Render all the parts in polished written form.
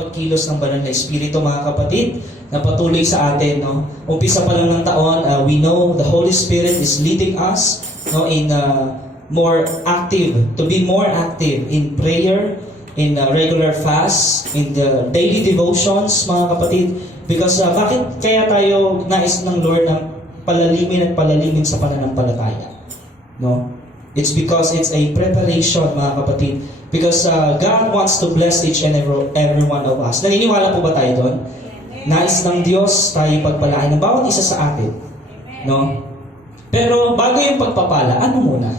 pagkilos ng banal na Espiritu, mga kapatid, na patuloy sa atin. No? Umpisa pa lang ng taon, we know the Holy Spirit is leading us, no, in to be more active in prayer, in regular fast, in the daily devotions, mga kapatid. Because bakit kaya tayo nais ng Lord na palalimin at palalimin sa pananampalataya? No? It's because it's a preparation, mga kapatid. Because God wants to bless each and every one of us. Naniniwala po ba tayo doon? Nais ng Diyos tayo pagpalain ng bawat isa sa atin. No? Pero bago yung pagpapala, ano muna?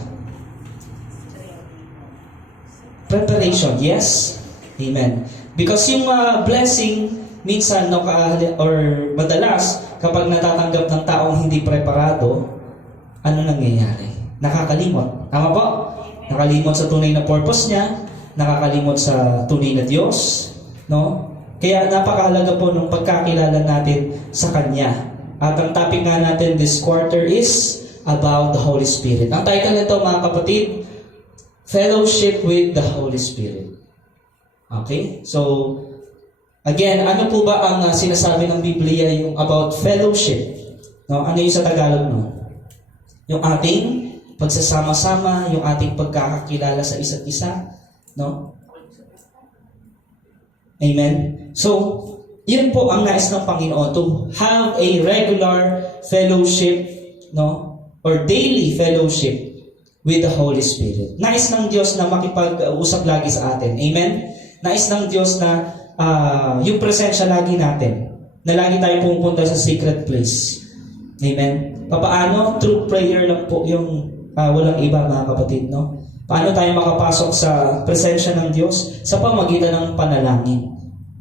Preparation, yes? Amen. Because yung blessing, minsan, no, or madalas, kapag natatanggap ng taong hindi preparado, ano nangyayari? Nakakalimot. Tama po? Nakalimot sa tunay na purpose niya, nakakalimot sa tunay na Diyos, no? Kaya napakahalaga po ng pagkakilala natin sa Kanya. At ang topic nga natin this quarter is about the Holy Spirit. Ang title nito, mga kapatid, Fellowship with the Holy Spirit. Okay? So, again, ano po ba ang sinasabi ng Biblia yung about fellowship? No? Ano yung sa Tagalog, no? Yung ating pagsasama-sama, yung ating pagkakakilala sa isa't isa, no? Amen? So, yun po ang nais ng Panginoon, to have a regular fellowship, no? Or daily fellowship with the Holy Spirit. Nais ng Diyos na makipag-usap lagi sa atin. Amen? Nais ng Diyos na yung presensya lagi natin, na lagi tayo pumunta sa secret place. Amen? Papaano? Through prayer lang po yung walang iba, mga kapatid, no? Paano tayo makapasok sa presensya ng Diyos? Sa pamagitan ng panalangin.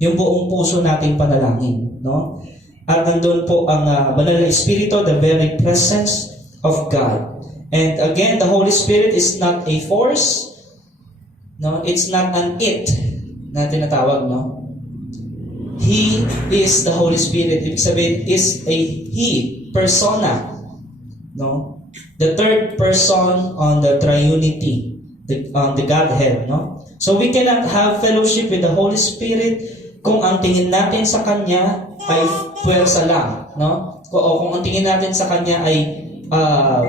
Yung buong puso nating panalangin, no? At nandun po ang banal na Espiritu, the very presence of God. And again, the Holy Spirit is not a force, no? It's not an it na tinatawag, no? He is the Holy Spirit. Ibig sabihin, is a He, persona, no? The third person on the triunity, on the Godhead, no? So we cannot have fellowship with the Holy Spirit kung ang tingin natin sa Kanya ay puwersa lang, no? O kung ang tingin natin sa Kanya ay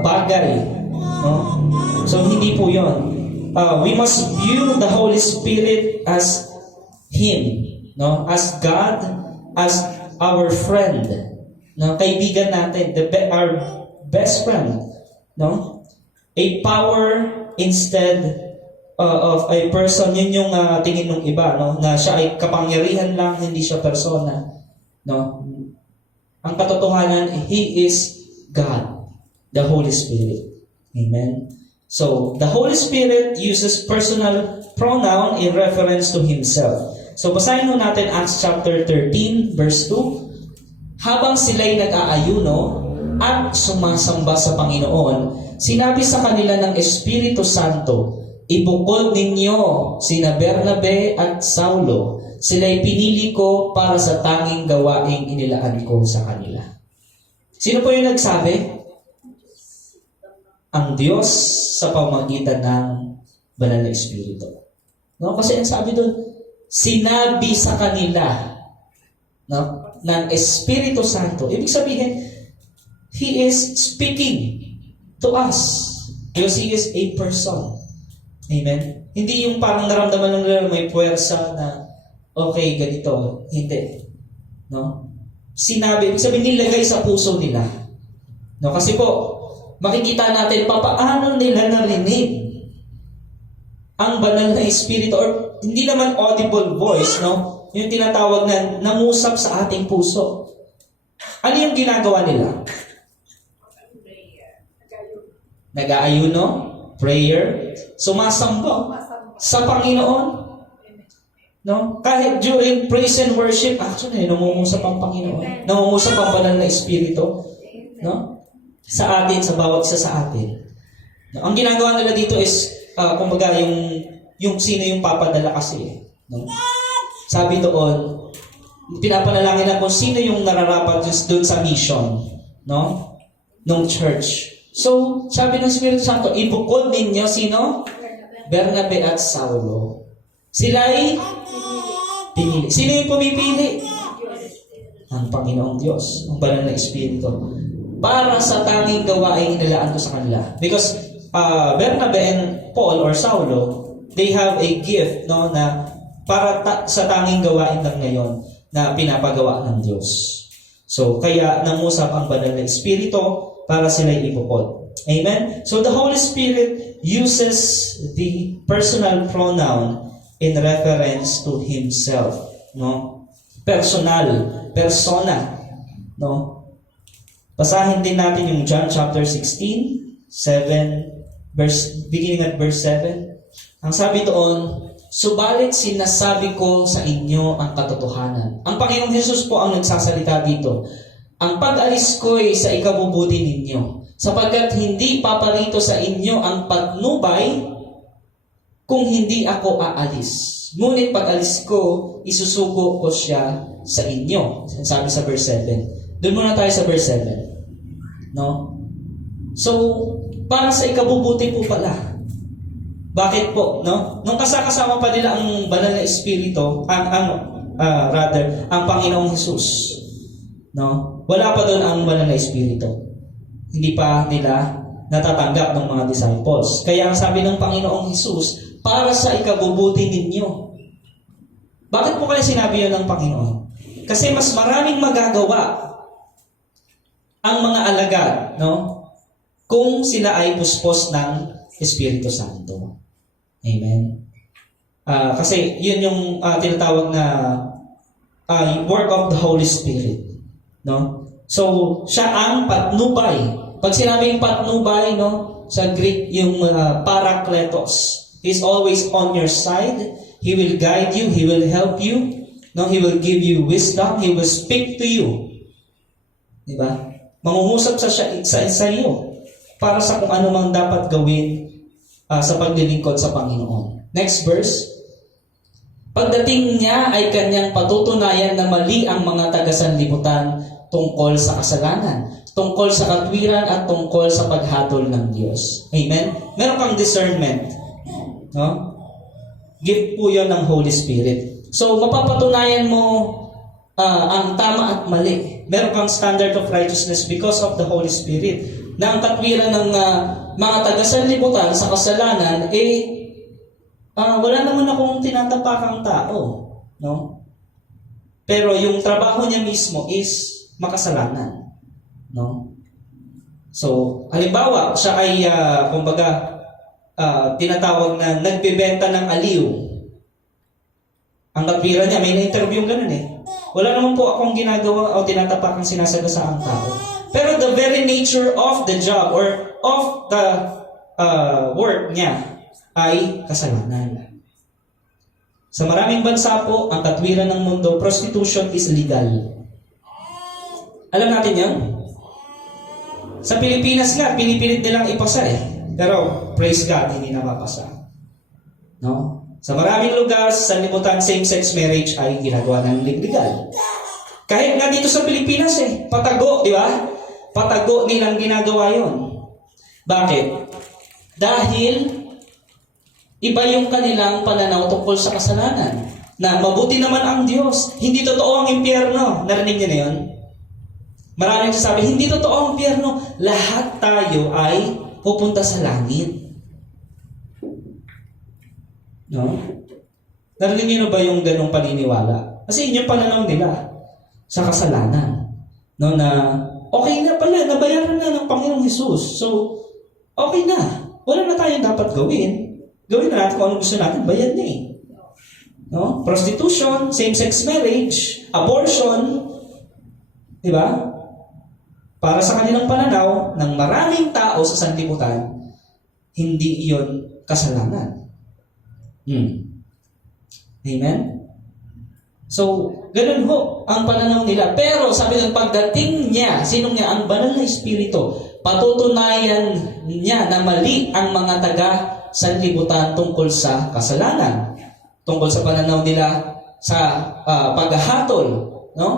bagay, no? So hindi po yun. We must view the Holy Spirit as Him, no? As God, as our friend, no? Kaibigan natin, our best friend, no? A power instead of a person. Yun yung tingin ng iba, no? Na siya ay kapangyarihan lang, hindi siya persona, no? Ang katotohanan, He is God, the Holy Spirit. Amen? So, the Holy Spirit uses personal pronoun in reference to Himself. So, basahin mo natin Acts chapter 13, verse 2. Habang sila'y nag-aayuno at sumasamba sa Panginoon, sinabi sa kanila ng Espiritu Santo, ibukod ninyo sina Bernabe at Saulo. Sila'y pinili ko para sa tanging gawaing inilaan ko sa kanila. Sino po yung nagsabi? Ang Diyos sa pamagitan ng banal na Espiritu. No? Kasi ang sabi doon, sinabi sa kanila, no, ng Espiritu Santo. Ibig sabihin, He is speaking to us because He is a person. Amen? Hindi yung parang naramdaman lang nila may puwersa na okay, ganito. Hindi. No? Sinabi, ibig sabihin nilagay sa puso nila. No? Kasi po, makikita natin paano nila narinig ang banal na Espiritu, or hindi naman audible voice, no? Yung tinatawag na nangusap sa ating puso. Ano yung ginagawa nila? Nag-aayuno, prayer, sumasamba sa Panginoon. No? Kahit during praise and worship, actually, nangungusap ang Panginoon. Nangungusap ang banal na Espiritu. No? Sa atin, sa bawat isa sa atin. No? Ang ginagawa nila dito is, kumbaga, yung sino yung papadala kasi. No? Sabi doon, pinapanalangin na kung sino yung nararapat doon sa mission, no? Nung church. So, sabi ng Espiritu Santo, ibukod ninyo sino? Bernabe at Saulo. Sila'y Pinili. Sino yung pumipili? Ang Panginoong Diyos, ang banal na Espiritu. Para sa tanging gawain inilaan ko sa kanila. Because Bernabe and Paul or Saulo, they have a gift, no, na para sa tanging gawain lang ngayon na pinapagawa ng Diyos. So, kaya nangusap ang banal na Espiritu para sila'y ipupod. Amen? So, the Holy Spirit uses the personal pronoun in reference to Himself. No? Personal. Persona. No? Basahin din natin yung John chapter 16, 7, beginning at verse 7. Ang sabi doon, subalit sinasabi ko sa inyo ang katotohanan. Ang Panginoong Hesus po ang nagsasalita dito. Ang pag-alis ko'y sa ikabubuti ninyo, sapagkat hindi paparito sa inyo ang patnubay kung hindi ako aalis. Ngunit pag-alis ko, isusugo ko siya sa inyo. Sabi sa verse 7. Doon muna tayo sa verse 7. No? So, para sa ikabubuti po pala. Bakit po? No? Nung kasama pa nila ang banal na Espiritu, ang Panginoong Hesus. No? Wala pa doon ang banal na Espiritu. Hindi pa nila natatanggap ng mga disciples. Kaya ang sabi ng Panginoong Hesus, para sa ikabubuti ninyo. Bakit po kaya sinabi yun ng Panginoon? Kasi mas maraming magagawa ang mga alagad, no? Kung sila ay puspos ng Espiritu Santo. Amen. Kasi yun yung tinatawag na work of the Holy Spirit, no? So, siya ang patnubay. Pag sinabing patnubay, no, sa Greek yung parakletos. He's always on your side. He will guide you. He will help you. No, He will give you wisdom. He will speak to you. Diba? Mangungusap sa iyo para sa kung ano mang dapat gawin sa paglilingkod sa Panginoon. Next verse. Pagdating niya ay kanyang patutunayan na mali ang mga taga-sanlibutan tungkol sa kasalanan, tungkol sa katwiran at tungkol sa paghatol ng Diyos. Amen? Meron kang discernment. No? Gift po yun ng Holy Spirit. So, mapapatunayan mo ang tama at mali. Meron kang standard of righteousness because of the Holy Spirit. Na ang katwiran ng mga taga-sanlibutan sa kasalanan, wala naman akong tinatapakang tao. No? Pero yung trabaho niya mismo is makasalanan. No? So, halimbawa, siya ay, tinatawag na nagbebenta ng aliw. Ang katwiran niya, may na-interview ganun eh. Wala naman po akong ginagawa o tinatapakang sinasagasaang tao. Pero the very nature of the job or of the work niya ay kasalanan. Sa maraming bansa po, ang katwiran ng mundo, prostitution is legal. Alam natin yan? Sa Pilipinas nga, pinipilit nilang ipasa eh. Pero, praise God, hindi napapasa. No? Sa maraming lugar, sa libutan, same-sex marriage ay ginagawa ng legal. Kahit nga dito sa Pilipinas eh, patago, di ba? Patago nilang ginagawa yon. Bakit? Dahil iba yung kanilang pananaw tungkol sa kasalanan. Na mabuti naman ang Diyos. Hindi totoo ang impyerno. Narinig niyo na yun? Maraming sasabi, hindi totoo ang impyerno. Lahat tayo ay pupunta sa langit. No? Narinig niyo na ba yung ganong paniniwala? Kasi yun yung pananaw nila sa kasalanan. No, na okay na pala, nabayaran na ng Panginoong Hesus. So, okay na. Wala na tayong dapat gawin. Gawin na natin kung anong gusto natin, bayad na eh. No? Prostitution, same-sex marriage, abortion, di ba? Para sa kanilang pananaw ng maraming tao sa sanlibutan, hindi iyon kasalanan. Amen? So, ganun ho ang pananaw nila. Pero sabi ng pagdating niya, sinong niya? Ang banal na Espiritu. Patutunayan niya na mali ang mga taga-sanlibutan tungkol sa kasalanan. Tungkol sa pananaw nila sa paghahatol. No?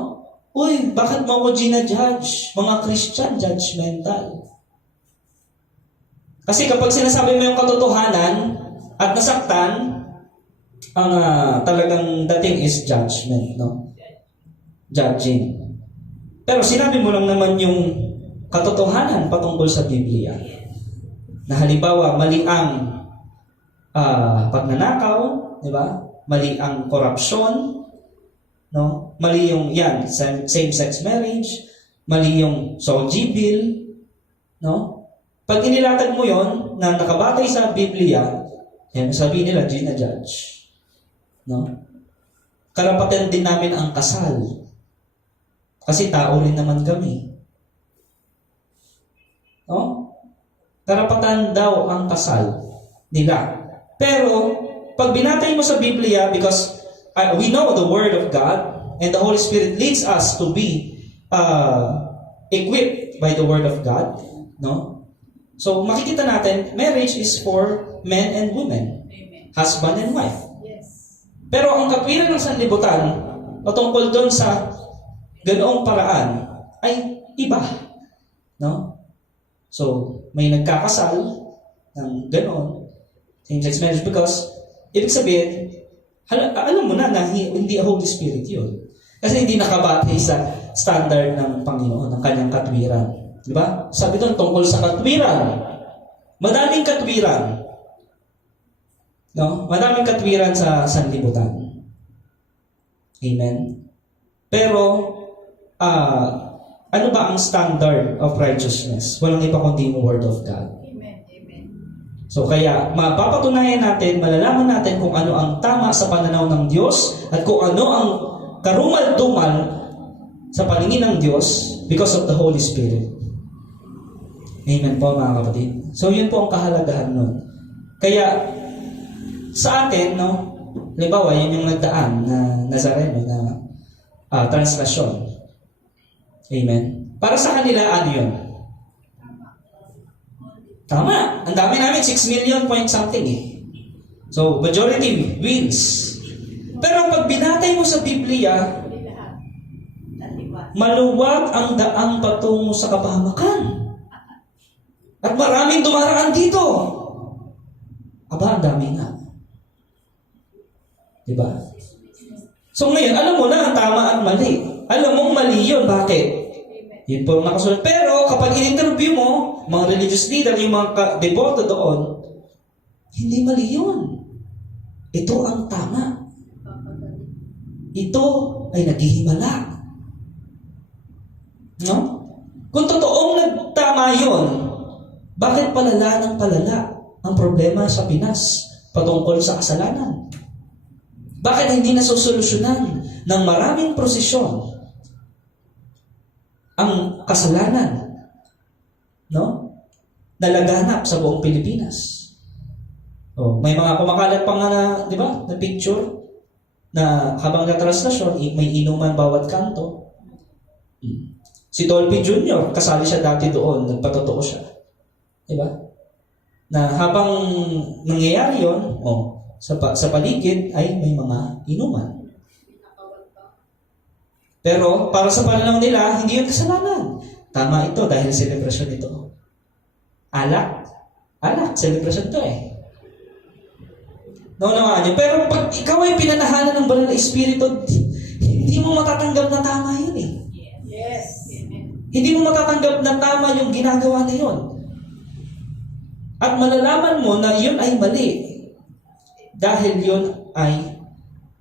Uy, bakit mo ako ginajudge? Mga Christian, judgmental. Kasi kapag sinasabi mo yung katotohanan at nasaktan, ang talagang dating is judgment, no? Judging. Pero sinabi mo lang naman yung katotohanan patungkol sa Biblia. Na halimbawa, mali ang pagnanakaw, di ba? Mali ang korupsyon, no? Mali yung same-sex marriage, mali yung SOGI bill, no? Pag inilatag mo yon na nakabatay sa Biblia, yan, sabihin nila, gina-judge. No? Karapatan din namin ang kasal. Kasi tao rin naman kami. No? Karapatan daw ang kasal nila. Pero, pag binatay mo sa Biblia, because we know the Word of God, and the Holy Spirit leads us to be equipped by the Word of God, no? So, makikita natin, marriage is for men and women. Amen. Husband and wife. Yes. Pero ang katwiran ng sanlibutan, patungkol doon sa ganoong paraan, ay iba. No? So, may nagkakasal ng ganoon, same-sex marriage, because, ibig sabihin, alam mo na hindi Holy Spirit yun. Kasi hindi nakabatay sa standard ng Panginoon, ng kanyang katwiran. Di ba? Sabi doon, tungkol sa katwiran. Madaming katwiran. No? Madaming katwiran sa sanlibutan. Amen? Pero, ano ba ang standard of righteousness? Walang iba kundi yung Word of God. Amen. Amen. So kaya, mapapatunayan natin, malalaman natin kung ano ang tama sa pananaw ng Diyos at kung ano ang karumal-dumal sa paningin ng Diyos because of the Holy Spirit. Amen po mga kapatid. So yun po ang kahalagahan nun. Kaya sa atin, no, halimbawa, yun yung nagdaan na Nazareno na translasyon. Amen. Para sa kanila, ano yun? Tama. Ang dami namin, 6 million point something eh. So, majority wins. Pero pag binatay mo sa Biblia, Hindi lahat. Taliwas. maluwag ang daang patungo sa kapahamakan. At maraming dumaraan dito. Aba, ang dami nga. Diba? So ngayon, alam mo na ang tama at mali. Alam mong mali yun. Bakit? Amen. Yun po ang nakasunod. Pero kapag in-interview mo, mga religious leader, yung mga deboto doon, hindi mali yun. Ito ang tama. Ito ay naghihimala. No? Kung totoong nagtama yun, bakit palala ng palala ang problema sa Pinas patungkol sa kasalanan? Bakit hindi nasusolusyonan ng maraming prosesyon ang kasalanan, no? Nalaganap sa buong Pilipinas. Oh, may mga kumakalat pa nga na, di ba, na picture na habang natraslasyon, may inuman bawat kanto. Si Dolphy Jr., kasali siya dati doon, nagpatotoo siya. Di ba? Na habang nangyayari yun, sa paligid ay may mga inuman. Pero para sa pananaw nila, hindi yun kasalanan. Tama ito dahil celebration ito. Alak, celebration to eh. Naunawaan niyo. Pero pag ikaw ay pinanahanan ng banal na espiritu, hindi mo matatanggap na tama yun eh. Yes. Amen. Hindi mo matatanggap na tama yung ginagawa na yun. At malalaman mo na yun ay mali. Dahil yun ay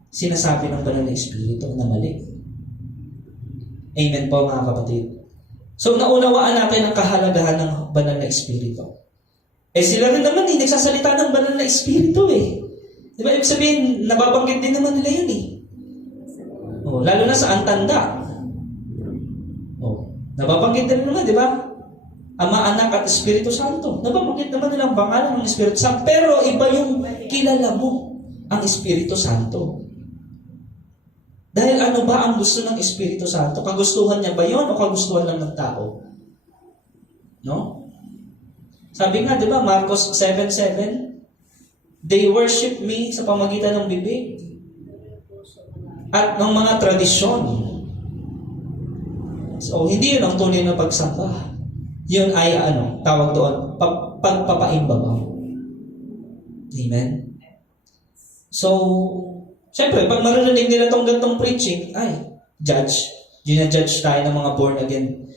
sinasabi ng banal na espiritu na mali. Amen po mga kapatid. So naunawaan natin ang kahalagahan ng banal na espiritu. Sila rin naman nagsasalita ng banal na espiritu eh. Di ba? Ibig sabihin, nababanggit din naman nila yun eh. Lalo na sa Antanda. Nababanggit din naman, di ba? Ama, Anak at Espiritu Santo. Nababanggit naman nila ang pangalan ng Espiritu Santo. Pero iba yung kilala mo ang Espiritu Santo. Dahil ano ba ang gusto ng Espiritu Santo? Kagustuhan niya ba yun o kagustuhan lang ng tao? No? Sabi nga, di ba, Marcos 7:7, they worship me sa pamagitan ng bibig at ng mga tradisyon. So, hindi yun ang tunay na pagsamba. Yun ay, tawag doon, pagpapaimbabaw. Amen? So, syempre, pag maririnig nila tong gantong preaching, ay, judge. Gina-judge tayo ng mga born again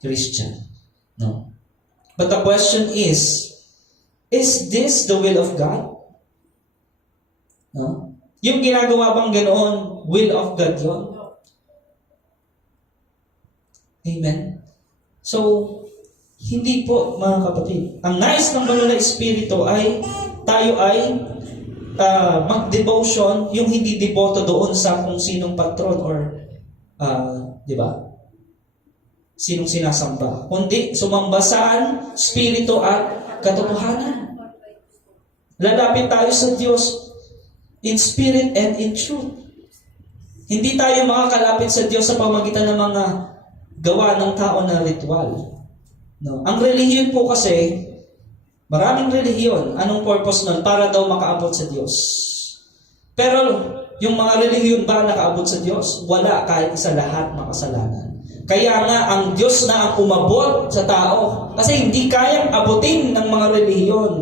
Christian. No? But the question is this the will of God? No? Yung ginagawa bang ganoon, will of God yun? Amen? So, hindi po, mga kapatid. Ang nais ng banal na Espiritu ay tayo ay mag-devotion, yung hindi deboto doon sa kung sinong patron or, di ba? Sinong sinasamba. Kundi sumamba saan? Espiritu at katotohanan. Lalapit tayo sa Diyos in spirit and in truth. Hindi tayo makakalapit sa Diyos sa pamagitan ng mga gawa ng tao na ritual. No? Ang relihiyon po kasi, maraming relihiyon. Anong purpose nun? Para daw makaabot sa Diyos. Pero yung mga relihiyon ba nakaabot sa Diyos? Wala, kahit sa lahat makasalanan. Kaya nga, ang Diyos na ang umabot sa tao. Kasi hindi kayang abutin ng mga relihiyon.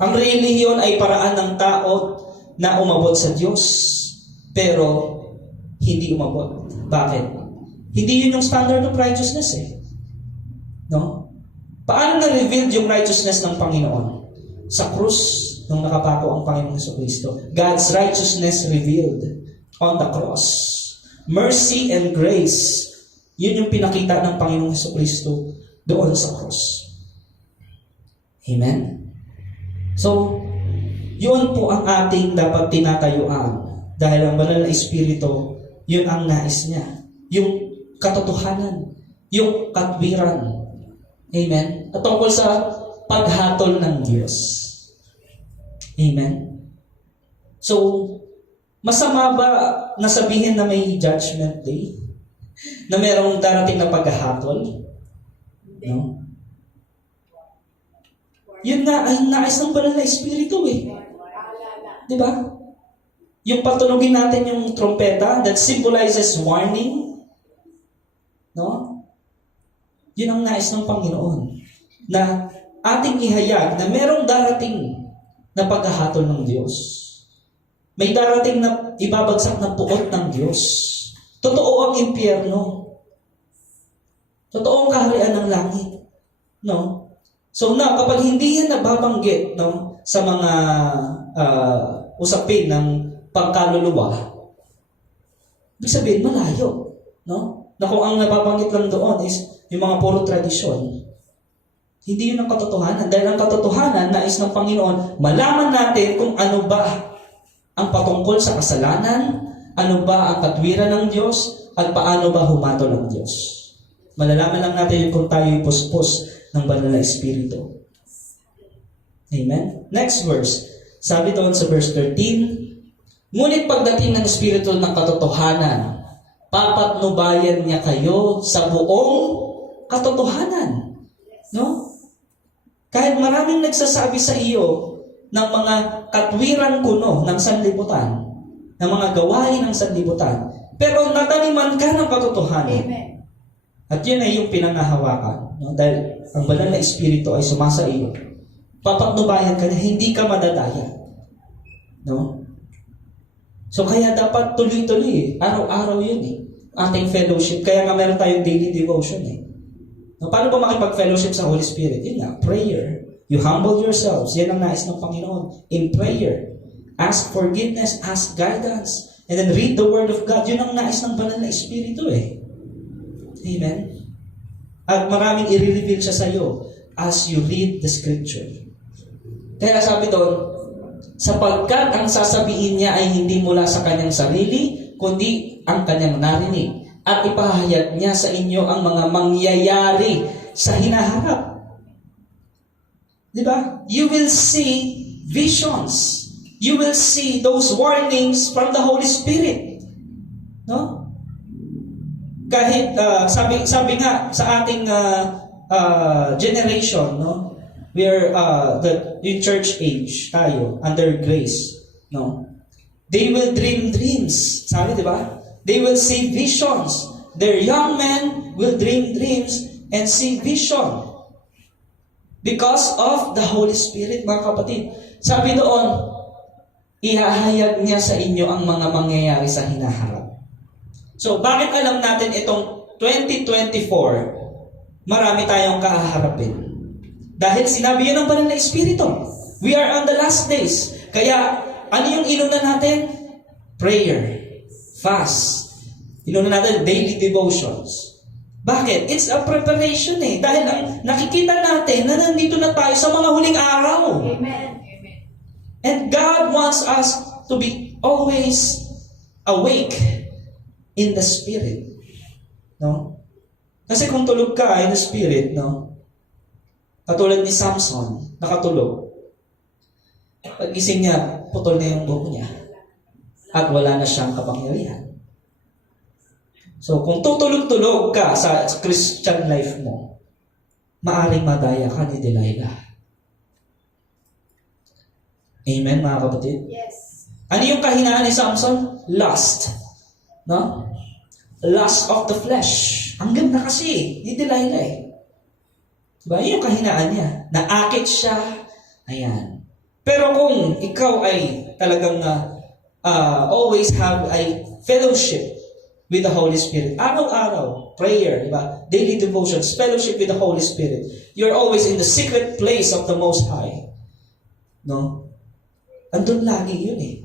Ang relihiyon ay paraan ng tao na umabot sa Diyos. Pero, hindi umabot. Bakit? Hindi yun yung standard of righteousness eh. No? Paano na-revealed yung righteousness ng Panginoon? Sa krus, nung nakapako ang Panginoong Jesucristo. God's righteousness revealed on the cross. Mercy and grace, yun yung pinakita ng Panginoong Jesucristo doon sa cross. Amen? So, yun po ang ating dapat tinatayuan. Dahil ang banal na Espiritu, yun ang nais niya. Yung katotohanan, yung katwiran. Amen? At tungkol sa paghatol ng Diyos. Amen? So, masama ba na sabihin na may judgment day? Na merong darating na paghahatol? No? Yun nga ay nais ng banal na Espiritu eh. Di ba? Yung patulogin natin yung trompeta that symbolizes warning. No? Yun ang nais ng Panginoon. Na ating ihayag na merong darating na paghahatol ng Diyos. May darating na ibabagsak na puot ng Diyos. Totoo ang impyerno. Totoo ang kaharian ng langit. No? So na, kapag hindi yan nababanggit no, sa mga usapin ng pagkaluluwa, ibig sabihin, malayo. No? Na kung ang nababanggit lang doon is yung mga puro tradisyon, hindi yun ang katotohanan. Dahil ang katotohanan, nais ng Panginoon, malaman natin kung ano ba ang patungkol sa kasalanan, ano ba ang katwiran ng Diyos, at paano ba humatol ang Diyos. Malalaman lang natin kung tayo'y puspos ng banal na Espiritu. Amen? Next verse. Sabi doon sa verse 13, ngunit pagdating ng Espiritu ng katotohanan, papatnubayan niya kayo sa buong katotohanan. No? Kahit maraming nagsasabi sa iyo ng mga katwiran kuno ng sanlibutan, ng mga gawain ng sanlibutan, pero nataniman ka ng katotohanan. Amen. At yun ay yung pinangahawakan. No? Dahil ang banal na Espiritu ay sumasa iyo. Papatnubayan ka na hindi ka madadaya. No? So kaya dapat tuloy-tuloy. Araw-araw yun eh. Ating fellowship. Kaya nga meron tayong daily devotion eh. No, paano ba makipag-fellowship sa Holy Spirit? Yun nga, prayer. You humble yourselves. Yan ang nais ng Panginoon. In prayer. Ask forgiveness. Ask guidance. And then read the Word of God. Yun ang nais ng banal na Espiritu eh. Amen? At maraming i-reveal siya sa iyo as you read the Scripture. Kaya sabi doon, sapagkat ang sasabihin niya ay hindi mula sa kanyang sarili, kundi ang kanyang narinig. At ipahayag niya sa inyo ang mga mangyayari sa hinaharap. Diba? You will see visions. You will see those warnings from the Holy Spirit. No? Kahit, sabi nga sa ating generation, no? We are the church age tayo, under grace. No? They will dream dreams. Sabi, di ba? They will see visions. Their young men will dream dreams and see vision. Because of the Holy Spirit, mga kapatid. Sabi doon, ihahayag niya sa inyo ang mga mangyayari sa hinaharap. So, bakit alam natin itong 2024, marami tayong kahaharapin? Dahil sinabi yun ng banal na Espiritu. We are on the last days. Kaya, ano yung inuna natin? Prayer. Fast. Inuna natin daily devotions. Bakit? It's a preparation eh. Dahil ang nakikita natin na nandito na tayo sa mga huling araw. Amen. Amen. And God wants us to be always awake in the Spirit. No? Kasi kung tulog ka in the Spirit, no? Katulad ni Samson, nakatulog. Pag-gising niya, putol na yung buhok niya. At wala na siyang kapangyarihan. So, kung tutulog-tulog ka sa Christian life mo, maaring madaya ka ni Delilah. Amen, mga kapatid? Yes. Ano yung kahinaan ni Samson? Lust. No? Lust of the flesh. Ang ganda kasi ni Delilah eh. Diba? Yun yung kahinaan niya. Naakit siya. Ayan. Pero kung ikaw ay talagang always have a fellowship with the Holy Spirit, araw-araw, prayer, diba? Daily devotions, fellowship with the Holy Spirit, you're always in the secret place of the Most High. No? Andun lagi yun eh.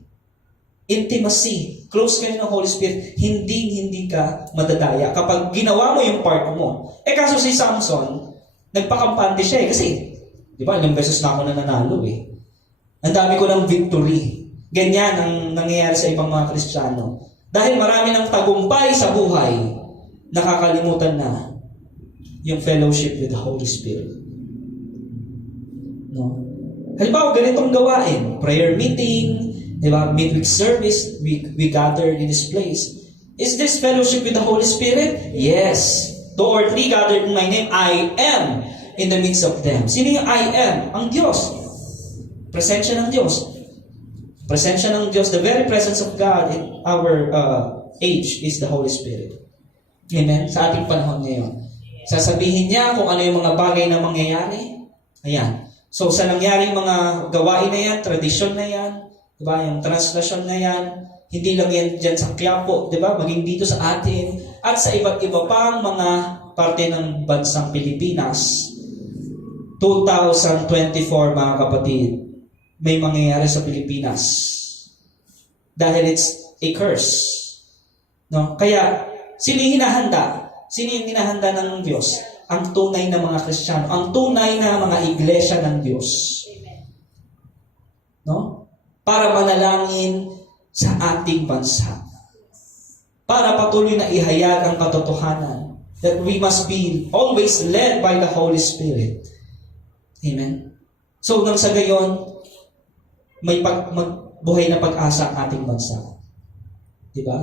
Intimacy. Close kayo ng Holy Spirit. Hindi ka madadaya kapag ginawa mo yung part mo. Kaso si Samson, nagpakampante siya eh. Kasi, di ba, ilang beses na ako nananalo eh. Ang dami ko ng victory. Ganyan ang nangyayari sa ibang mga Kristiyano. Dahil marami ng tagumpay sa buhay, nakakalimutan na yung fellowship with the Holy Spirit. No? Halimbawa, ganitong gawain. Prayer meeting, diba? Midweek service, we gather in this place. Is this fellowship with the Holy Spirit? Yes. 2 or 3 gathered in my name, I am in the midst of them. Sino yung I am? Ang Diyos. Presensya ng Diyos. Presensya ng Diyos, the very presence of God in our age is the Holy Spirit. Amen? Sa ating panahon ngayon. Sasabihin niya kung ano yung mga bagay na mangyayari. Ayan. So, sa nangyaring mga gawain na yan, tradisyon na yan, diba? Yung translasyon na yan, hindi lang yan dyan sa Quiapo, diba? Maging dito sa atin, at sa iba't iba pang mga parte ng bansang Pilipinas. 2024, mga kapatid, may mangyayari sa Pilipinas. Dahil it's a curse. No? Kaya, sino yung hinahanda? Sino yung hinahanda ng Diyos? Ang tunay na mga Kristiyano, ang tunay na mga iglesia ng Diyos. No? Para manalangin sa ating bansa. Para patuloy na ihayag ang katotohanan that we must be always led by the Holy Spirit. Amen? So, nang sa gayon, may buhay na pag-asa ang ating bansa. Diba?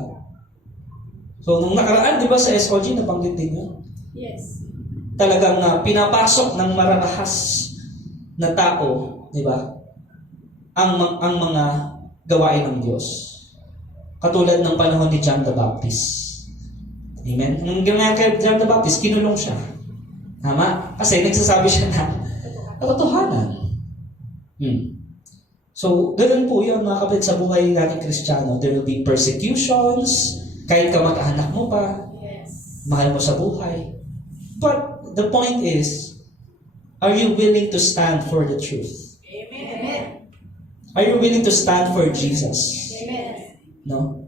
So, nung nakaraan, diba sa SOG, nabanggit din yun? Yes. Talagang pinapasok ng mararahas na tao, di ba? Ang mga gawain ng Diyos. Katulad ng panahon ni John the Baptist. Amen? Nung ginawa kay John the Baptist, kinulong siya. Tama? Kasi nagsasabi siya na katotohanan. So, ganoon po yun, mga kapatid, sa buhay natin Kristiyano. There will be persecutions, kahit kamag-anak mo pa, Yes. mahal mo sa buhay. But the point is, are you willing to stand for the truth? Amen. Are you willing to stand for Jesus? Amen. No?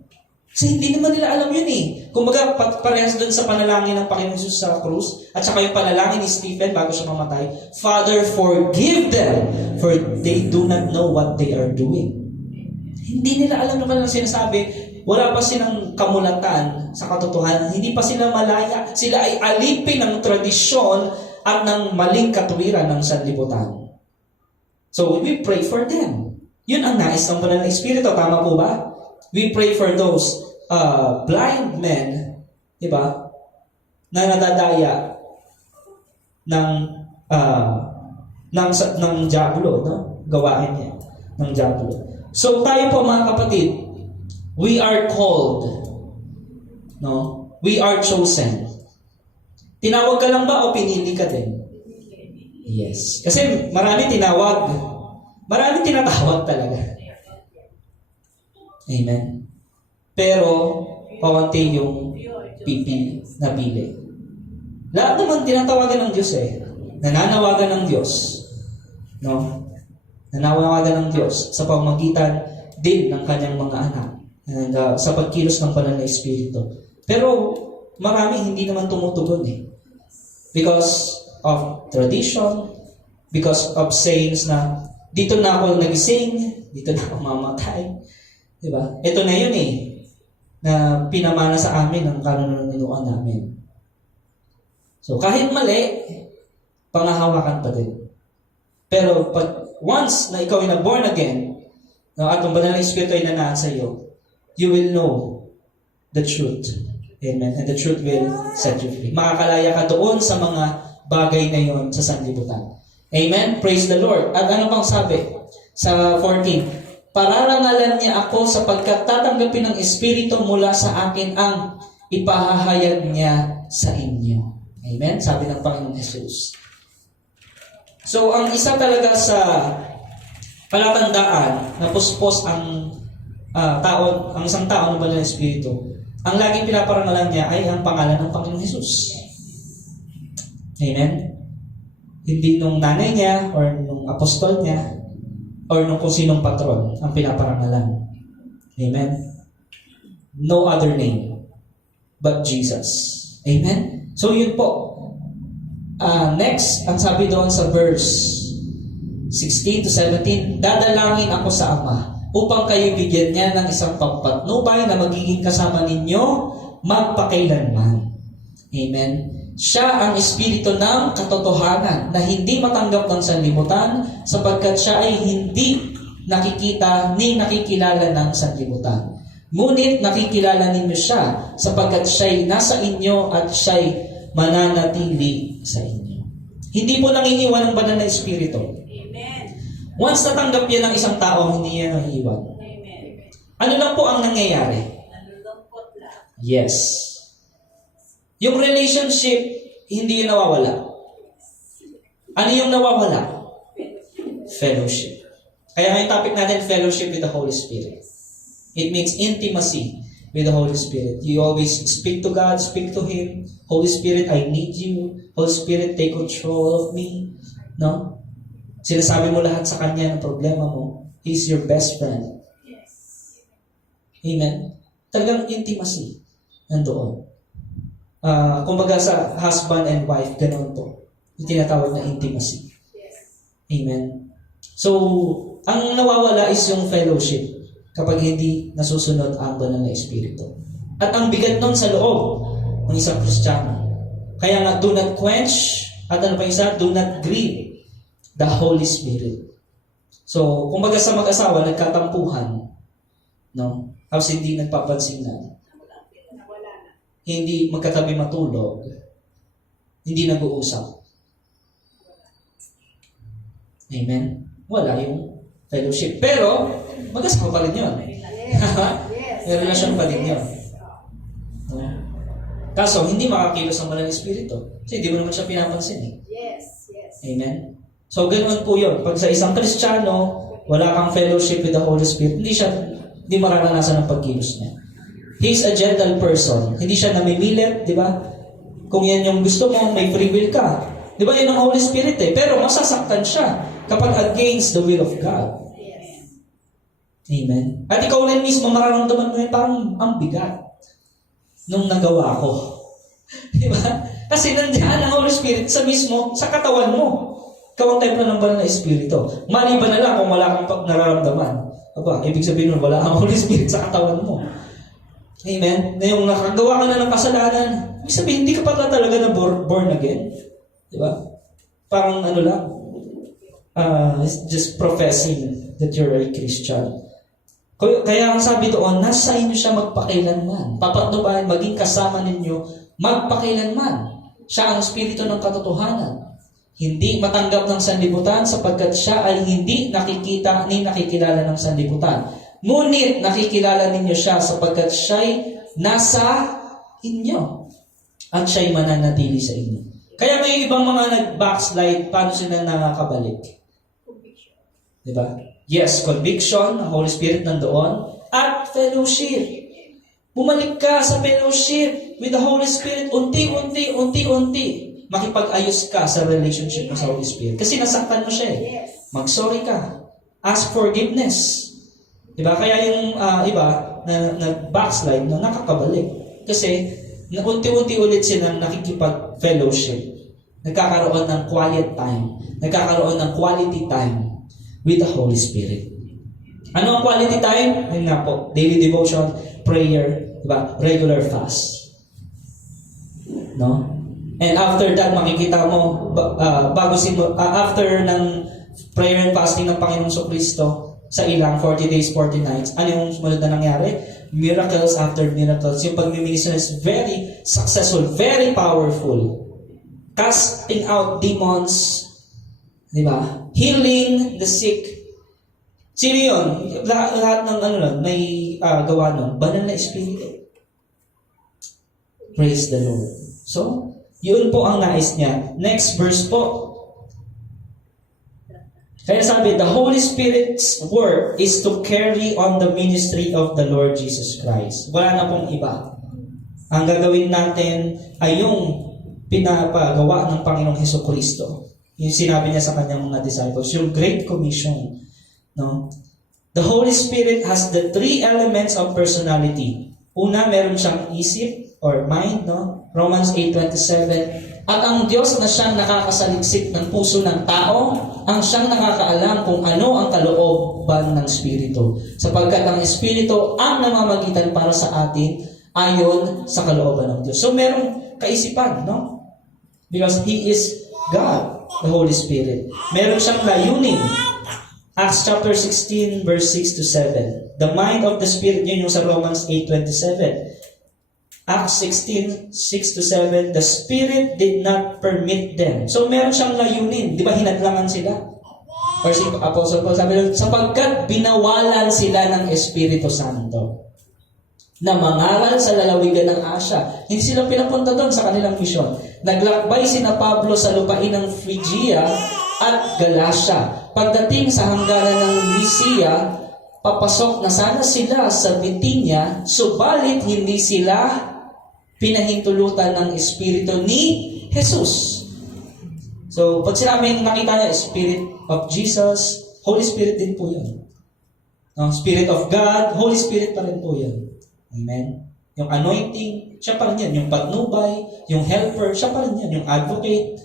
Kasi hindi naman nila alam yun eh. Kumbaga, parehas dun sa panalangin ng Panginoon Jesus sa krus, at saka yung panalangin ni Stephen bago siya mamatay, Father, forgive them, for they do not know what they are doing. Hindi nila alam naman ang sinasabi. Wala pa silang kamulatan sa katotohanan. Hindi pa sila malaya. Sila ay alipin ng tradisyon at ng maling katuwiran ng sanlibutan. So, we pray for them. Yun ang nais ng banal na Espiritu. Tama po ba? We pray for those blind men, di ba, na nadadaya ng diablo, no? Gawain niya ng diablo. So, tayo po, mga kapatid, we are called. No? We are chosen. Tinawag ka lang ba o pinili ka din? Yes. Kasi marami tinawag. Marami tinatawag talaga. Amen? Pero, kaunti yung napili. Lahat naman tinatawagan ng Diyos eh. Nananawagan ng Diyos. No? Nananawagan ng Diyos sa pamamagitan din ng kanyang mga anak. And, sa pagkilos ng banal na Espiritu. Pero, marami hindi naman tumutugon eh. Because of tradition, because of sayings na, dito na ako nagising, dito na ako mamatay. Diba? Ito na yun eh, na pinamana sa amin ng kanununian namin. So, kahit mali, pangahawakan pa din. Pero, once na ikaw ay na-born again, no, at ang banal na Espiritu ay nanaan sa iyo, you will know the truth. Amen. And the truth will set you free. Makakalaya ka doon sa mga bagay na yon sa sanlibutan. Amen? Praise the Lord. At ano pang sabi? Sa 14, pararangalan niya ako sapagkat tatanggapin ng Espiritu mula sa akin ang ipahahayag niya sa inyo. Amen? Sabi ng Panginoong Jesus. So, ang isa talaga sa palatandaan na puspos ang ang isang tao ng banal na Espiritu, ang laging pinaparangalan niya ay ang pangalan ng Panginoong Jesus. Amen? Hindi nung nanay niya, or nung apostol niya, or nung kung sinong patron ang pinaparangalan. Amen? No other name but Jesus. Amen? So yun po. Next, ang sabi doon sa verse 16 to 17, dadalangin ako sa Ama upang kayo bigyan niya ng isang pagpatnubay na magiging kasama ninyo magpakailanman. Amen? Siya ang Espiritu ng katotohanan na hindi matanggap ng sanlibutan sapagkat siya ay hindi nakikita ni nakikilala ng sanlibutan. Ngunit nakikilala ninyo siya sapagkat siya'y nasa inyo at siya'y mananatili sa inyo. Hindi po nangingiwan ng banal na Espiritu. Amen. Once natanggap yan ng isang tao, hindi yan nangiiwan. Amen. Ano lang po ang nangyayari? Nalulungkot lang. Yes. Yung relationship, hindi yun nawawala. Ano yung nawawala? Fellowship. Kaya ngayong topic natin, fellowship with the Holy Spirit. It makes intimacy with the Holy Spirit. You always speak to God, speak to Him. Holy Spirit, I need you. Holy Spirit, take control of me. No? Sinasabi mo lahat sa Kanya ng problema mo. He's your best friend. Yes. Amen? Talagang intimacy nandoon. Kumbaga sa husband and wife, ganoon po. Yung tinatawag na intimacy. Yes. Amen? So, ang nawawala is yung fellowship kapag hindi nasusunod ang banal na Espiritu. At ang bigat nun sa loob ng isang Kristiyano. Kaya nga, do not quench, at ano pa isa? Do not grieve the Holy Spirit. So, kumbaga sa mag-asawa, nagkatampuhan, no? Tapos hindi nagpapansinan. Nawala na. Hindi magkatabi matulog, hindi nag-uusap. Amen? Wala yung fellowship. Pero, mag-asawa pa rin yun. Yes. May relasyon pa din yun. Yes. No? Kaso, hindi makakilos ang banal na Espiritu. Kasi hindi mo naman siya pinapansin eh. Yes. Yes. Amen? So, ganoon po yun. Pag sa isang Kristiyano, wala kang fellowship with the Holy Spirit, hindi mararanasan ang pagkilos niya. He's a gentle person. Hindi siya namimilit, di ba? Kung yan yung gusto mo, may free will ka. Di ba, yun ang Holy Spirit eh. Pero masasaktan siya kapag against the will of God. Yes. Amen? At ikaw rin mismo, mararamdaman mo yun, parang ang bigat nung nagawa ko. Di ba? Kasi nandiyan ang Holy Spirit sa mismo, sa katawan mo. Ikaw ang templo ng banal na Espiritu. Maliban na lang kung wala kang nararamdaman. Aba, ibig sabihin nun, wala kang Holy Spirit sa katawan mo. Amen? Na yung nakagawa ka na ng kasalanan, ibig sabihin, hindi ka pa talaga na born again. Di ba? Parang ano lang, just professing that you're a Christian. Kaya ang sabi doon, nasa inyo siya magpakailanman. Papatnubayan, maging kasama ninyo, magpakailanman. Siya ang Espiritu ng katotohanan. Hindi matanggap ng sanlibutan sapagkat siya ay hindi nakikita ni nakikilala ng sanlibutan. Ngunit nakikilala ninyo siya sapagkat siya'y nasa inyo at siya'y mananatili sa inyo. Kaya may ibang mga nag-backslide, paano sila nakakabalik? Conviction. Diba? Yes, conviction, ang Holy Spirit nandoon. at fellowship. Bumalik ka sa fellowship with the Holy Spirit. Unti-unti. Makipag-ayos ka sa relationship mo sa Holy Spirit. Kasi nasaktan mo siya eh. Yes. Mag-sorry ka. Ask forgiveness. Diba? Kaya yung iba na backslide, na nakakabalik. Kasi unti-unti ulit silang nakikipag-fellowship. Nagkakaroon ng quiet time. Nagkakaroon ng quality time with the Holy Spirit. Ano ang quality time? Ayun nga po, daily devotion, prayer, diba? Regular fast. No? And after that, makikita mo, after ng prayer and fasting ng Panginoong Kristo, sa ilang 40 days, 40 nights, ano yung sumunod na nangyari? Miracles after miracles. Yung pag-minister is very successful, very powerful. Casting out demons, di ba? Healing the sick. Sino yun? Lahat ng may gawa nun. Banal na Espiritu. Praise the Lord. So, yun po ang nais niya. Next verse po. Kaya sabi, the Holy Spirit's work is to carry on the ministry of the Lord Jesus Christ. Wala na pong iba. Ang gagawin natin ay yung pinapagawa ng Panginoong Hesukristo. Yung sinabi niya sa kanyang mga disciples, yung Great Commission. No? The Holy Spirit has the three elements of personality. Una, meron siyang isip or mind, no? Romans 8:27. At ang Diyos na siyang nakakasaliksik ng puso ng tao, ang siyang nakakaalam kung ano ang kalooban ng Espiritu. Sapagkat ang Espiritu ang namamagitan para sa atin ayon sa kalooban ng Diyos. So merong kaisipan, no? Because He is God, the Holy Spirit. Meron siyang layunin. Acts chapter 16, verse 6 to 7. The mind of the Spirit, yun yung sa Romans 8:27. Acts 16, 6 to 7, the Spirit did not permit them. So meron siyang layunin. Di ba hinadlangan sila? Or si Apostle Paul sabi, sapagkat binawalan sila ng Espiritu Santo na mangaral sa lalawigan ng Asia. Hindi sila pinapunta doon sa kanilang misyon. Naglakbay sina Pablo sa lupain ng Phrygia at Galatia. Pagdating sa hangganan ng Mysia, papasok na sana sila sa Bithynia, subalit hindi sila pinahintulutan ng Espiritu ni Jesus. So, pag sinabing nakita niya, Spirit of Jesus, Holy Spirit din po yun. No? Spirit of God, Holy Spirit pa rin po yun. Amen? Yung anointing, siya pa rin yan. Yung patnubay, yung helper, siya pa rin yan. Yung advocate.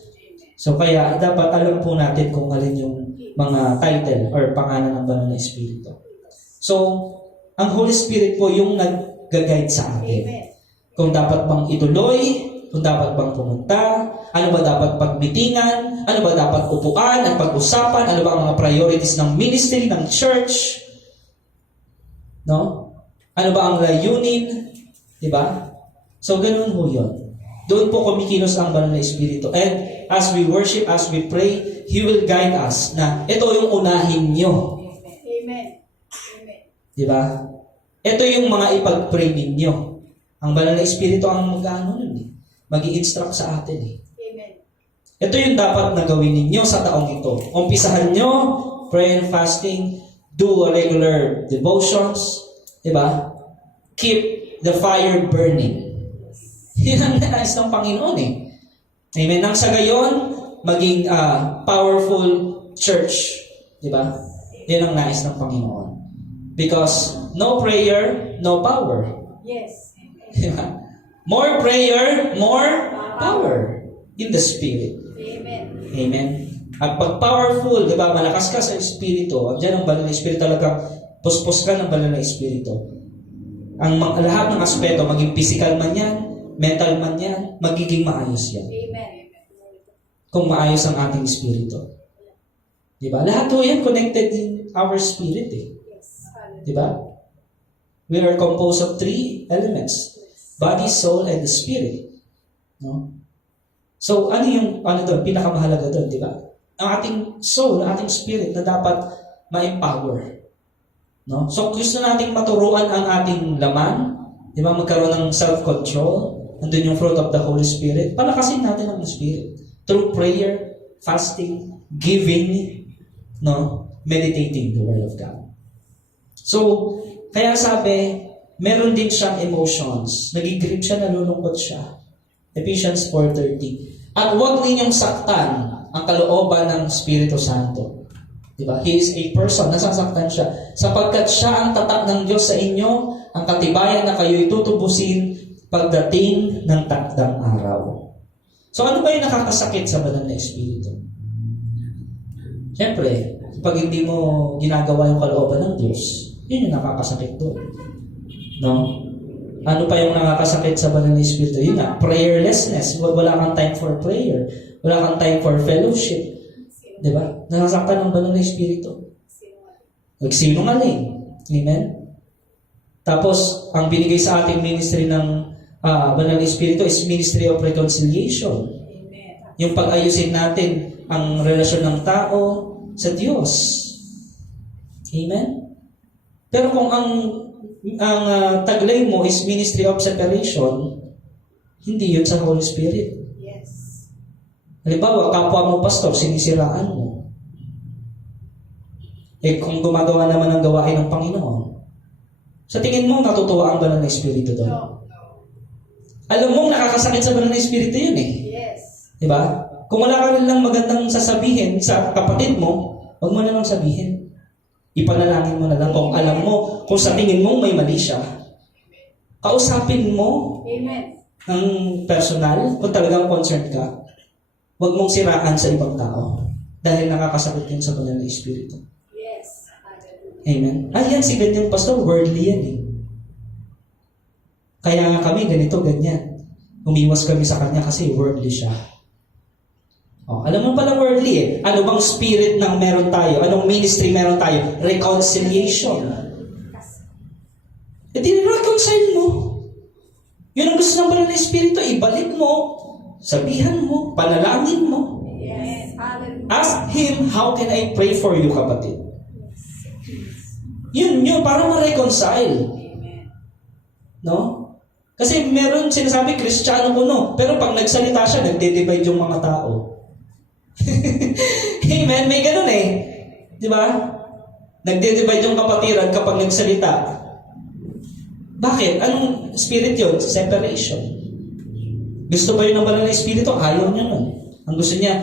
So, kaya dapat alam po natin kung alin yung mga title or pangalan ng banal na Espiritu. So, ang Holy Spirit po yung nag-guide sa atin. Amen. Kung dapat bang ituloy, kung dapat bang pumunta, ano ba dapat pagmitingan, ano ba dapat upuan at pag-usapan, ano ba ang mga priorities ng ministry, ng church, no? Ano ba ang layunin, di ba? So, ganun ho yun. Doon po kumikilos ang banal na Espiritu. And as we worship, as we pray, He will guide us na ito yung unahin nyo. Amen. Amen. Di ba? Ito yung mga ipag-pray ninyo. Ang banal na Espiritu ang mag-ano nun eh. Mag-i-instruct sa atin eh. Amen. Ito yung dapat na gawin ninyo sa taong ito. Umpisahan nyo, prayer and fasting, do regular devotions, diba? Keep the fire burning. Yan ang nais ng Panginoon eh. Amen. Nang sa gayon, maging powerful church. Diba? Yan ang nais ng Panginoon. Because no prayer, no power. Yes. More prayer, more power in the Spirit. Amen. Amen. At pag powerful, di ba, malakas ka sa Espiritu, andyan ang banal na Espiritu talagang puspos ka ng banal na Espiritu. Lahat ng aspeto, maging physical man yan, mental man yan, magiging maayos yan. Amen. Kung maayos ang ating Espiritu. Di ba? Lahat po yan connected in our spirit eh. Yes. Di ba? We are composed of three elements. Body, soul, and the spirit. No? So, ano doon? Pinakamahalaga doon, di ba? Ang ating soul, ang ating spirit na dapat ma-empower. No? So, gusto nating maturuan ang ating laman, di ba? Magkaroon ng self-control. Nandun yung fruit of the Holy Spirit. Palakasin natin ang spirit. Through prayer, fasting, giving, no? Meditating the Word of God. So, Kaya sabi, meron din siyang emotions. Nagigrieve siya, nalulungkot siya. Ephesians 4:30. At huwag ninyong saktan ang kalooban ng Espiritu Santo. Diba? He is a person, nasasaktan siya. Sapagkat siya ang tatak ng Diyos sa inyo, ang katibayan na kayo'y tutubusin pagdating ng takdang araw. So ano ba yung nakakasakit sa banal na Espiritu? Siyempre, pag hindi mo ginagawa yung kalooban ng Diyos, yun yung nakakasakit doon. No? Ano pa yung nakakasakit sa banal na Espiritu? Yun na, prayerlessness. Wala kang time for prayer. Wala kang time for fellowship. Diba? Nasasaktan ng banal na Espiritu. Nagsinungaling. Amen? Tapos, ang binigay sa ating ministry ng banal na Espiritu is ministry of reconciliation. Yung pag-ayusin natin ang relasyon ng tao sa Diyos. Amen? Pero kung ang taglay mo is ministry of separation, hindi yun sa Holy Spirit. Yes. Halimbawa, kapwa mo pastor, sinisiraan mo. Kung gumagawa naman ng gawain ng Panginoon, sa tingin mo, natutuwa ang banal na Espiritu doon? No. Alam mo, nakakasakit sa banal na Espiritu yun eh. Yes. Diba? Kung wala ka rin lang magandang sasabihin sa kapatid mo, huwag mo na lang sabihin. Ipanalangin mo na lang kung alam mo, kung sa tingin mo may mali siya. Kausapin mo Amen. ng personal, kung talagang concerned ka. Huwag mong siraan sa ibang tao. Dahil nakakasakit yun sa banal na Espiritu. Yes. Hallelujah. Amen? Yan si ganyang pastor, worldly yan eh. Kaya nga kami, ganito, ganyan. Umiwas kami sa kanya kasi worldly siya. Alam mo pala worldly eh. Ano bang spirit ng meron tayo? Anong ministry meron tayo? Reconciliation. E di reconcile mo. Yun ang gusto ng banal na Espiritu. Ibalik mo. Sabihan mo. Panalangin mo. Yes. Hallelujah. Ask Him, how can I pray for you, kapatid? Yun, para ma-reconcile. Amen. No? Kasi meron sinasabi, Kristiyano ko no. Pero pag nagsalita siya, nagde-divide yung mga tao. Amen? May ganun eh. Di ba? Nagde-divide yung kapatiran kapag nagsalita. Bakit? Anong spirit yun? Separation. Gusto ba yun ng banal na Espiritu? Ayaw niya nun. Ang gusto niya,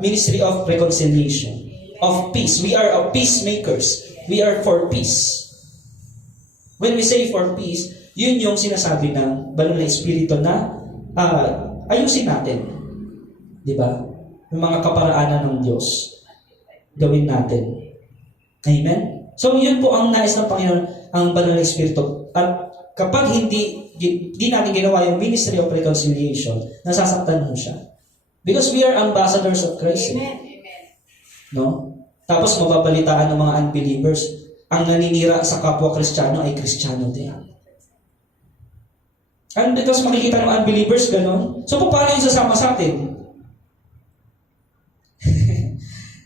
ministry of reconciliation. Of peace. We are peacemakers. We are for peace. When we say for peace, yun yung sinasabi ng banal na Espiritu na ayusin natin. Di ba? Yung mga kaparaanan ng Diyos. Gawin natin. Amen? So, yun po ang nais ng Panginoon, ang banal na Espiritu. At kapag hindi natin ginawa yung ministry of reconciliation, nasasaktan mo siya. Because we are ambassadors of Christ. Amen. Amen. No? Tapos mababalitaan ng mga unbelievers, ang naninira sa kapwa Kristiyano ay Kristiyano din. And tapos makikita ng unbelievers gano'n. So, paano yung sasama sa atin?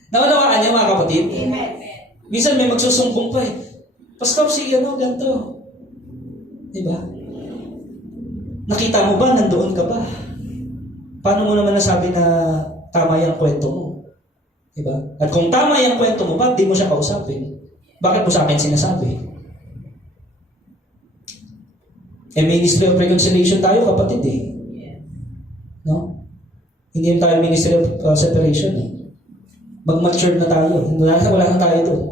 Naunawaan niyo mga kapatid? Amen. Minsan may magsusumbong pa eh. Pastor, si ganito. Diba? Nakita mo ba? Nandoon ka ba? Paano mo naman nasabi na tama yung kwento mo? Diba? At kung tama yung kwento mo, bakit di mo siya kausapin? Bakit mo sa akin sinasabi? Ministry of reconciliation tayo, kapatid eh. No? Hindi tayo ministry of separation eh. Mag-mature na tayo. Wala na tayo doon.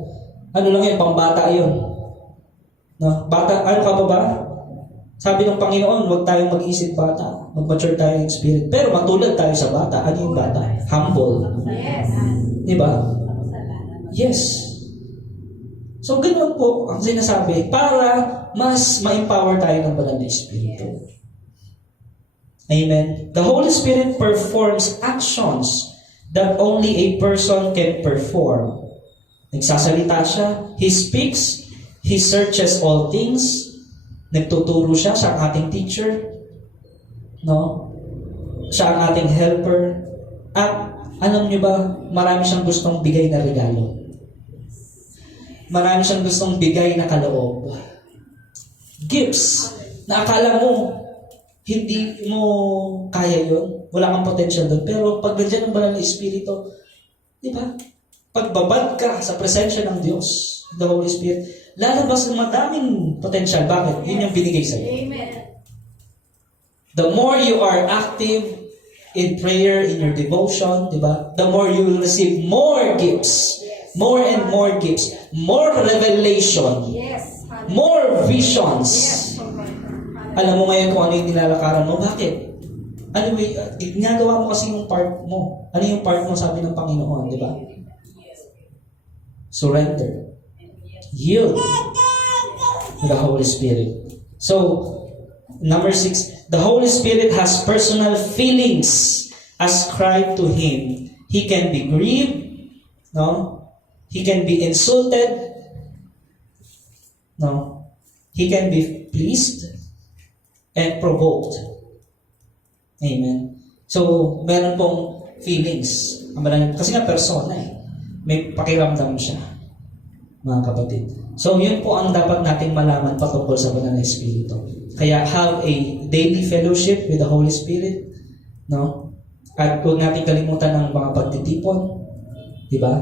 Ano lang yan, pambata yun. No? Bata, ano ka pa ba? Sabi ng Panginoon, huwag tayong mag-isip bata. Mag-mature tayo in spirit. Pero matulad tayo sa bata. Ano yung bata? Humble. Yes. Diba? Yes. So, ganoon po ang sinasabi para mas ma-empower tayo ng banal na Espiritu. Amen. The Holy Spirit performs actions that only a person can perform. Nagsasalita siya, He speaks, He searches all things, nagtuturo siya ang ating teacher, no? Siya ang ating helper, at alam niyo ba, marami siyang gustong bigay na regalo. Marami siyang gustong bigay na kaloob. Gifts na akala mo hindi mo kaya yun. Wala kang potential doon. Pero pag nandiyan ang banal na Espiritu, di ba? Pagbabad ka sa presensya ng Diyos, the Holy Spirit, lalabas ng madaming potential. Bakit? Yun yung binigay sa'yo. Amen. The more you are active in prayer, in your devotion, di ba? The more you will receive more gifts. More and more gifts. More revelation. Yes. Hallelujah. More visions. Yes. Alright. Hallelujah. Alam mo ngayon kung ano yung nilalakaran mo. Bakit? Anyway, ginagawa mo kasi yung part mo. Ano yung part mo, sabi ng Panginoon, di ba? Surrender. Yield to the Holy Spirit. So, number 6, the Holy Spirit has personal feelings ascribed to Him. He can be grieved, no? He can be insulted, no? He can be pleased and provoked. Amen. So, meron pong feelings. Kasi nga persona eh. May pakiramdam siya, mga kapatid. So, yun po ang dapat nating malaman patungkol sa Banal na Espiritu. Kaya, have a daily fellowship with the Holy Spirit, no? At huwag natin kalimutan ng mga pagtitipon, di ba?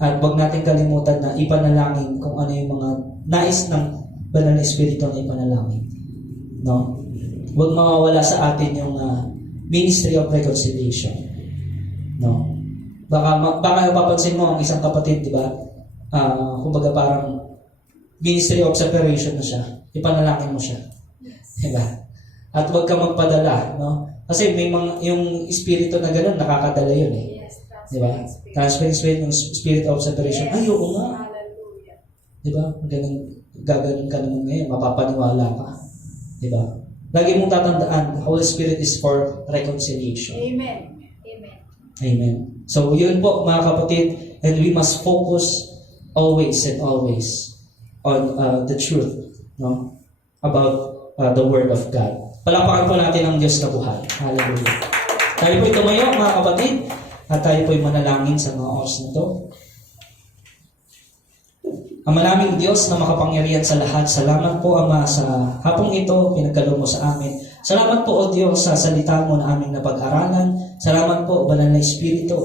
At huwag natin kalimutan na ipanalangin kung ano yung mga nais ng Banal na Espiritu na ipanalangin, no? Huwag mawawala sa atin yung ministry of reconciliation, no? Baka mapapansin mo ang isang kapatid, di ba? Kumbaga parang ministry of separation na siya. Ipanalangin mo siya. Di ba? At huwag ka magpadala, no? Kasi may mga, yung espiritu na gano'n, nakakadala yun eh. Yes. Di ba? Transferring spirit, yung spirit of separation. Ay, oo nga. Hallelujah. Di ba? Gaganon ka naman ngayon, mapapaniwala ka. Di ba? Lagi mong tatandaan, the Holy Spirit is for reconciliation. Amen. Amen. Amen. So, yun po mga kapatid, and we must focus always and always on the truth, no? About the Word of God. Palakpakan po natin ang Diyos na buhay. Hallelujah. Tayo po'y tumayo mga kapatid, at tayo po'y manalangin sa mga oras na to. Ang maraming Diyos na makapangyarihan sa lahat, salamat po Ama sa hapong ito, pinagkaloob mo sa amin. Salamat po O Diyos sa salita mo na aming napag-aralan. Salamat po Banal na Espiritu,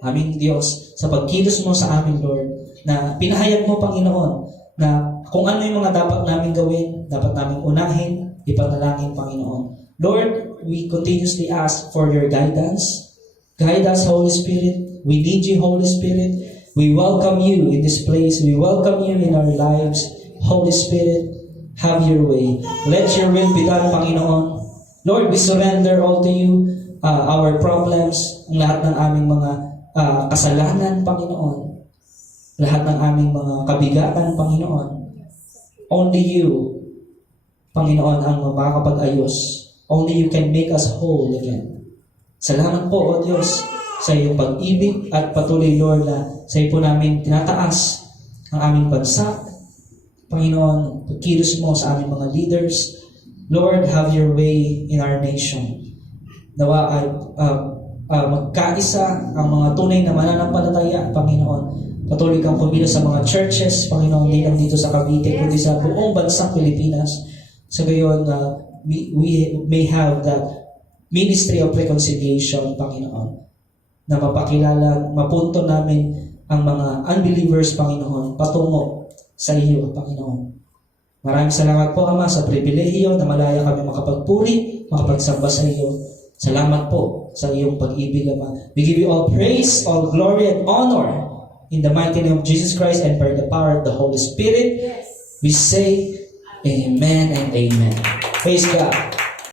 aming Diyos, sa pagkilos mo sa amin Lord, na pinahayag mo Panginoon, na kung ano yung mga dapat namin gawin, dapat namin unahin, ipanalangin Panginoon. Lord, we continuously ask for your guidance. Guide us Holy Spirit. We need you Holy Spirit. We welcome you in this place. We welcome you in our lives. Holy Spirit, have your way. Let your will be done, Panginoon. Lord, we surrender all to you, our problems, ang lahat ng aming mga kasalanan, Panginoon. Lahat ng aming mga kabigatan, Panginoon. Only you, Panginoon, ang makakapag-ayos. Only you can make us whole again. Salamat po, O Diyos, sa iyong pag-ibig at patuloy, Lord, na sa iyo po namin tinataas ang aming bansa. Panginoon, pagkilos mo sa aming mga leaders. Lord, have your way in our nation. Nawa ay magkaisa ang mga tunay na mananampalataya, Panginoon. Patuloy kang kumilos sa mga churches, Panginoon, hindi lang dito sa Cavite, kundi sa buong bansang Pilipinas. Sa gayon, we may have that ministry of reconciliation, Panginoon, na mapakilala, mapunto namin ang mga unbelievers, Panginoon, patungo sa iyo, Panginoon. Maraming salamat po, Ama, sa pribilehiyo na malaya kami makapagpuri, makapagsamba sa iyo. Salamat po sa iyong pag-ibig, Ama. We give you all praise, all glory, and honor in the mighty name of Jesus Christ and by the power of the Holy Spirit. Yes. We say, Amen and Amen. Praise God.